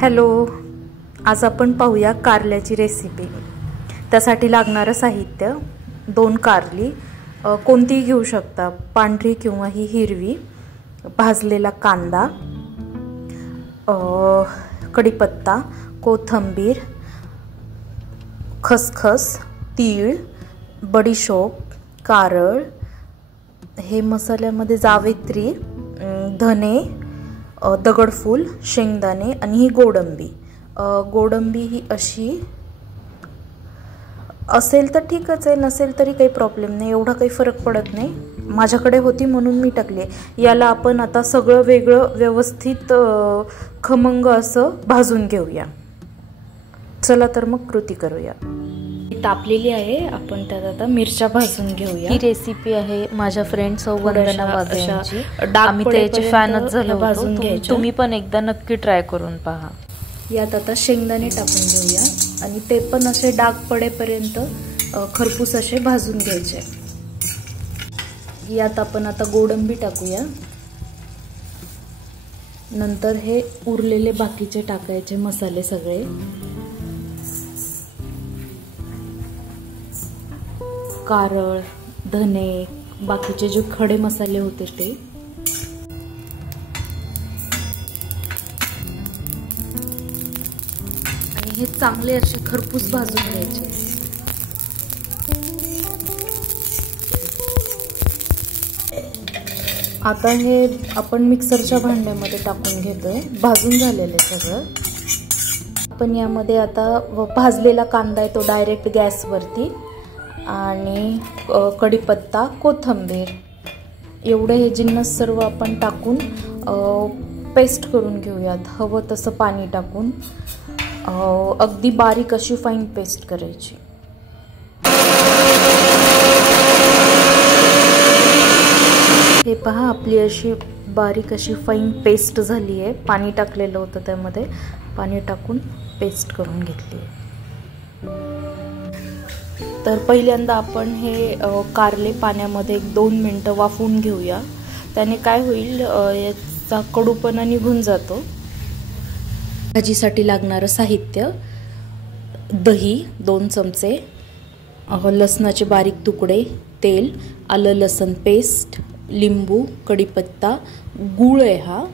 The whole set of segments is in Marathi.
हॅलो, आज आपण पाहूया कारल्याची रेसिपी। त्यासाठी लागणारं साहित्य 2 कारली, कोणतीही घेऊ शकता, पांढरी किंवा ही हिरवी, भाजलेला कांदा, कढीपत्ता, कोथिंबीर, खसखस, तीळ, बडीशोप, कारळ, हे मसाल्यामध्ये जावित्री, धने, दगडफूल, शेंगदाणे आणि ही गोडंबी। गोडंबी ही अशी असेल तर ठीकच आहे, नसेल तरी काही प्रॉब्लेम नाही, एवढा काही फरक पडत नाही। माझ्याकडे होती म्हणून मी टाकली। याला आपण आता सगळं वेगळं व्यवस्थित खमंग असं भाजून घेऊया। चला तर मग कृती करूया। तापलेली आहे, आपण त्यात आता मिरच्या भाजून घेऊया। ही रेसिपी आहे माझ्या फ्रेंड वंदना वाघ यांची। आम्ही त्याचे फॅनच झालो भाजून घ्यायचे। तुम्ही पण एकदा नक्की ट्राय करून पहा। यात आता शेंगदाणे टाकून घेऊया आणि ते पण असे डाग पडेपर्यंत खरपूस असे भाजून घ्यायचे। यात आपण आता गोडंबी टाकूया, नंतर हे उरलेले बाकीचे टाकायचे मसाले सगळे। कारळ, धने, बाकीचे जे खडे मसाले होते ते, आणि हे चांगले असे खरपूस भाजून घ्यायचे। आता हे आपण मिक्सरच्या भांड्यामध्ये टाकून घेतोय, भाजून झालेले सगळं। आपण यामध्ये आता भाजलेला कांदा आहे तो डायरेक्ट गॅसवरती, आणि कढीपत्ता, कोथिंबीर, एवढे हे जिन्नस सर्व आपण टाकून पेस्ट करून घेऊयात। हवं तसं पाणी टाकून अगदी बारीक अशी फाईन पेस्ट करायची। हे पहा, आपली अशी बारीक अशी फाईन पेस्ट झाली आहे। पाणी टाकलेलं होतं, त्यामध्ये पाणी टाकून पेस्ट करून घेतली आहे। तर पहिल्यांदा आपण हे कारले पाण्यामध्ये 1-2 मिनिटं वाफवून घेऊया। त्याने काय होईल, याचा कडूपणा निघून जातो। भाजीसाठी लागणारं साहित्य: दही 2 चमचे, लसणाचे बारीक तुकडे, तेल, आलं लसण पेस्ट, लिंबू, कढीपत्ता, गूळ आहे हा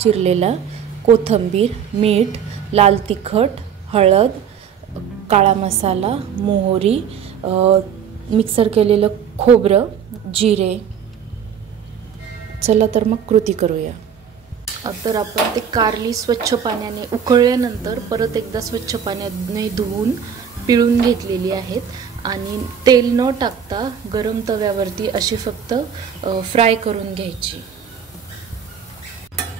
चिरलेला, कोथिंबीर, मीठ, लाल तिखट, हळद, काळा मसाला, मोहरी, मिक्सर केलेलं खोबरं, जिरे। चला तर मग कृती करूया। तर आपण ते कारली स्वच्छ पाण्याने उकळल्यानंतर परत एकदा स्वच्छ पाण्याने धुवून पिळून घेतलेली आहेत, आणि तेल न टाकता गरम तव्यावरती अशी फक्त फ्राय करून घ्यायची।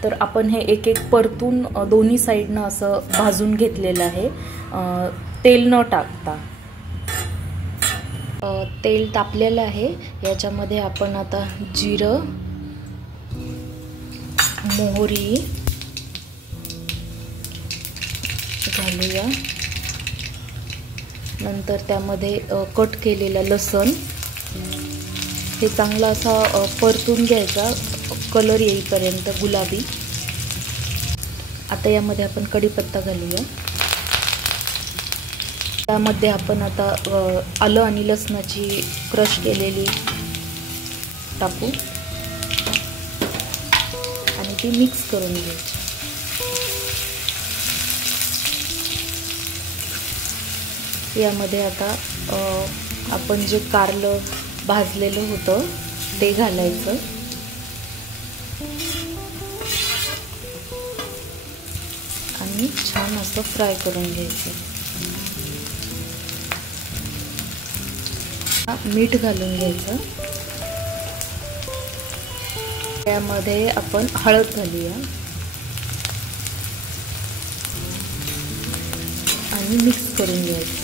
तर आपण हे एक एक परतून दोन्ही साईडनं असं भाजून घेतलेलं आहे, तेल न टाकता। तेल तापलेलं आहे, याच्यामध्ये आपण आता जिरं, मोहरी घालूया, नंतर त्यामध्ये कट केलेला लसूण, हे चांगला असा परतून घ्यायचा कलर येईपर्यंत गुलाबी। आता यामध्ये आपण कढीपत्ता घालूया। त्यामध्ये आपण आता आलं आणि लसणाची क्रश केलेली टाकू आणि ती मिक्स करून घ्यायची। यामध्ये आता आपण जे कारलं भाजलेलं होतं ते घालायचं, आणि छान असं फ्राय करून घ्यायचं। मीठ घालून घ्यायचं, त्यामध्ये आपण हळद घालूया आणि मिक्स करून घ्यायचं।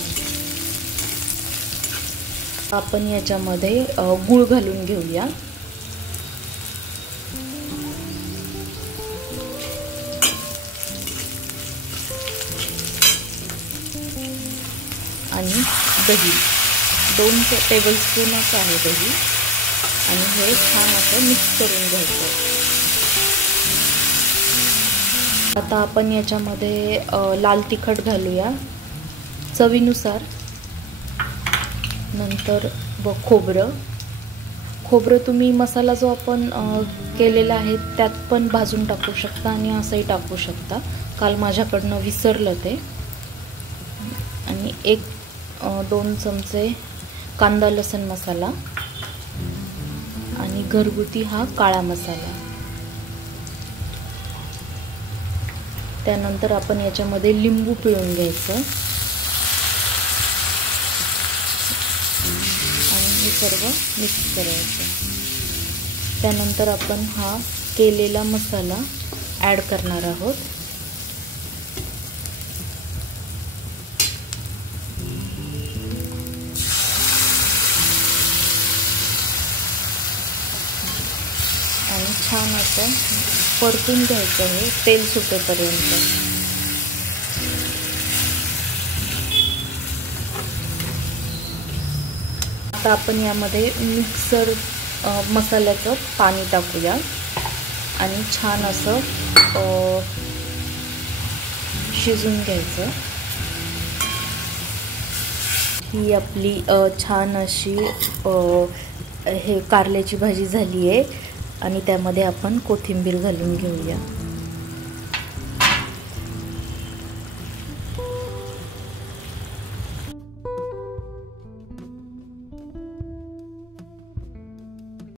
आपण याच्यामध्ये गूळ घालून घेऊया, आणि दही 2 टेबलस्पूनच आहे दही, आणि हे छान असं मिक्स करून घ्यायचं। आता आपण याच्यामध्ये लाल तिखट घालूया चवीनुसार. नंतर खोबरं तुम्ही मसाला जो आपण केलेला आहे त्यात पण भाजून टाकू शकता आणि असंही टाकू शकता. काल माझ्याकडनं विसरलं ते. आणि 1-2 चमचे कांदा लसूण मसाला आणि घरगुती हा काळा मसाला. त्यानंतर आपण याच्यामध्ये लिंबू पिळून घ्यायचं आणि हे सर्व मिक्स करायचं. त्यानंतर आपण हा केलेला मसाला ॲड करणार आहोत. आणि छान असं परतून घ्यायचं आहे तेल सुटेपर्यंत. आता आपण यामध्ये मिक्सर मसाल्याचं पाणी टाकूया आणि छान असं शिजून घ्यायचं. ही आपली छान अशी हे कारल्याची भाजी झाली आहे आणि त्यामध्ये आपण कोथिंबीर घालून घेऊया.